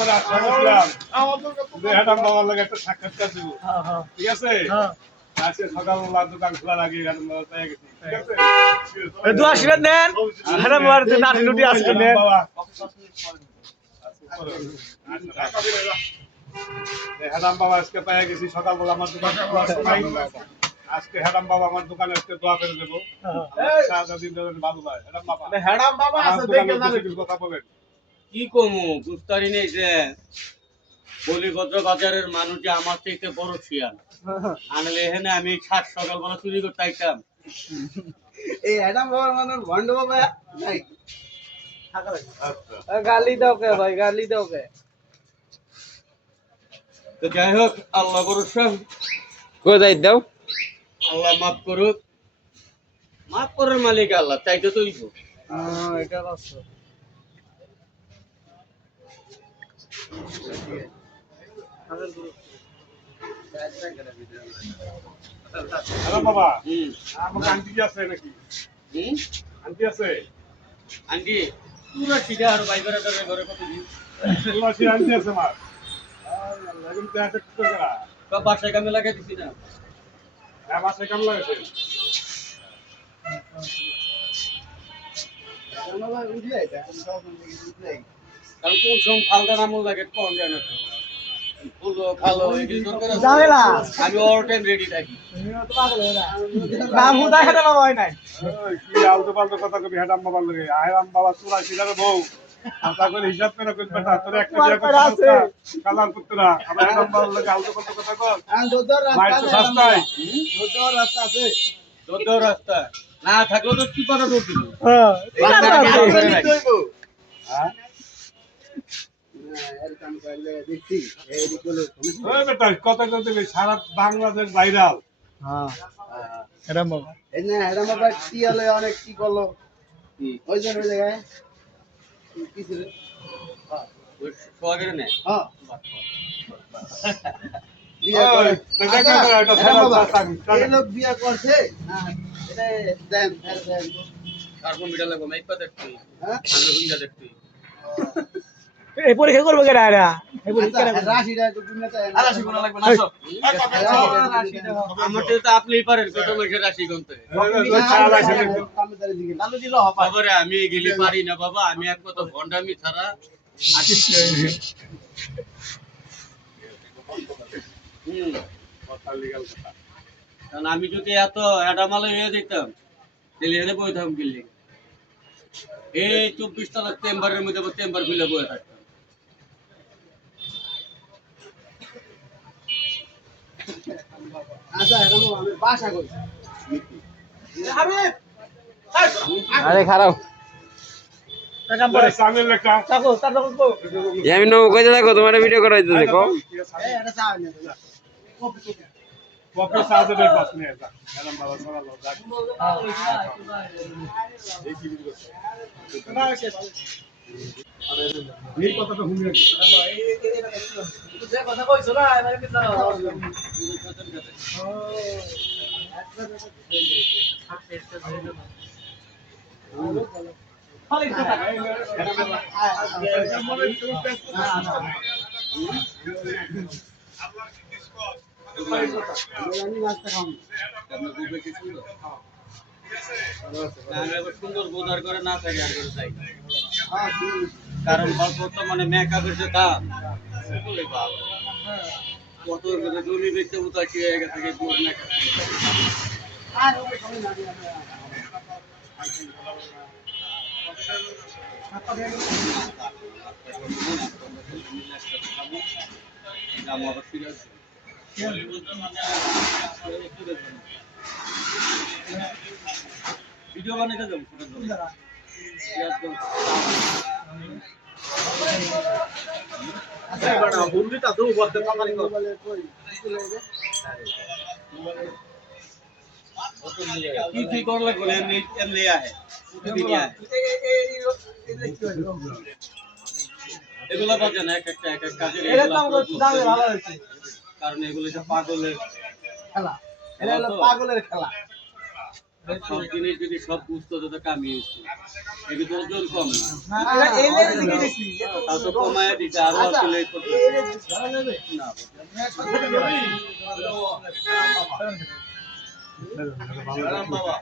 মানে আশা করছিলাম যে হ্যাডাম বাবার লাগে একটা সাক্ষাৎকার দেবো, ঠিক আছে? আজকে সকালবেলা দোকান খোলা লাগে হ্যাডাম বাবা পেয়ে গেছি, ঠিক আছে? দোয়া আশীর্বাদ নেন, হ্যাডাম বাবার নাতি নুটি আশীর্বাদ নেন। হ্যাডাম বাবা আজকে পেয়ে গেছি, সকালবেলা আমার দোকান খোলা সময়। আজকে হ্যাডাম বাবা আমার দোকানে আজকে দোয়া করে দেবো। ভালো ভাই হ্যাডাম বাবা আছে দেখে জানেন কথা বলেন। কি কমু বুঝতারি নেই যে বলিভদ্র বাজারের মানুষ যে আমার থেকে বড় শিয়াল আনলে এখানে আমি সাত সকালবেলা চুরি করতে আইতাম। এই হ্যাডাম বাবার মানুষ ভন্ড বাবা নাই গালি দাও কে ভাই, গালি দাও কে? তো যাই হোক, আল্লাহ ভরসা, কোথায় দাও আল্লাহ মাফ করুক। মাফ করার মালিক আল্লাহ, তাই তো তুই এটা বাস্তব। হ্যাডাম বাবা আমাকে আন্টি কি আছে নাকি? আন্টি আছে? আন্টি পুরা সিধা আর ভাই বেড়া ঘরে কত দিন তোমার সেই আন্টি আছে আমার? এখন তো একটা কি করে গেলা? সব বাসায় কামে লাগাই দিছি না। আমার সে কেমন লাগছে? কারণ কোন সময় ফালদা নামও লাগে কম যায় না। ফুলো খালো এগুলো দরকার আছে। ঝামেলা। আমি অল টাইম রেডি থাকি। নাম হুদা হ্যাডাম বাবা হয় নাই। কি আলতু ফালতু কথা কবি হ্যাডাম বাবার লাগে? হ্যাডাম বাবা চুরা সিধারে বউ। কথা করে হিসাব করে কই বেটা তোর একটা বিয়ে করতে আছে কালার পুত্রা। আমরা হ্যাডাম বাবার লাগে আলতু ফালতু কথা কর। মাইর তো সস্তায়। দৌড় রাস্তা না থাকলেও তো কি পারা দৌড় দিল। হ্যাঁ হ্যাঁ? ওই বেটা কথা বলতে গেলে সারা বাংলাদেশ ভাইরাল। হ্যাডাম বাবা অনেক কি করলো ওই জায়গায় কি ছিল সোয়াগের নেই। হ্যাঁ ওই দেখা করে এটা সারা এই লোক বিয়ে করছে না এটা দেন দেন কার্বন মিটার লাগবে মাইক পা দেখতে। হ্যাঁ আমি হুইলা দেখতে। এই পরীক্ষা করবে কেডা এরা? এই পরীক্ষা আচ্ছা রাশিটা একটু দুনিয়াতে রাশি কোনা লাগবে না সব। আমার তো আপনিই পারেন কত মাসের রাশি গুনতে। বাবারে আমি গেলি পারি না বাবা, আমি এক কত ভন্ডামি ছাড়া কারণ আমি যদি এত এডামালে হয়ে দিতাম তাহলে এখানে বই থাকুন গেলে এই 24 তলা চেম্বারের মধ্যে চেম্বার খুলে বয়ে থাকতাম। আচ্ছা এটা আমি বাসা করি আরে খারাপ কাম করে সামনের লেখা তাকো তাকো আমি নৌ কইতে থাকো তোমার ভিডিও করা হইতেছে দেখো এটা চা নিয়ে কপি সাথে বের পাস নিয়ে যা ম্যাডাম বাবা সারা লোক যাক এই কি ভিডিও করছে এই কথাটা শুনিয়ে যে কথা কইছো না এবারে কি জানো খালি কথা আমি নাস্তা খাবো সুন্দর বোধার করে না থাকে আর করে চাই হ্যাঁ কারণ বর্তমানে মেকআপের যে দাম কত জমি বেচতে উতাসি হয়ে গেছে মেকআপ আর ওই সময় না দিয়ে ভিডিও বানাইতে যাবো কি কি করলে বলে এমনি এমনি আহে এগুলো বাজে না এক একটা কাজের কারণ এগুলো যে পাগলের খেলা এটা হলো পাগলের খেলা সব জিনিস যদি সব বুঝতো তো কামিয়েছি এগুলো তো ওজন কম না এই লেগে দিকে দেখি তাও তো কমায় দিতে আরো আসলে না বাবা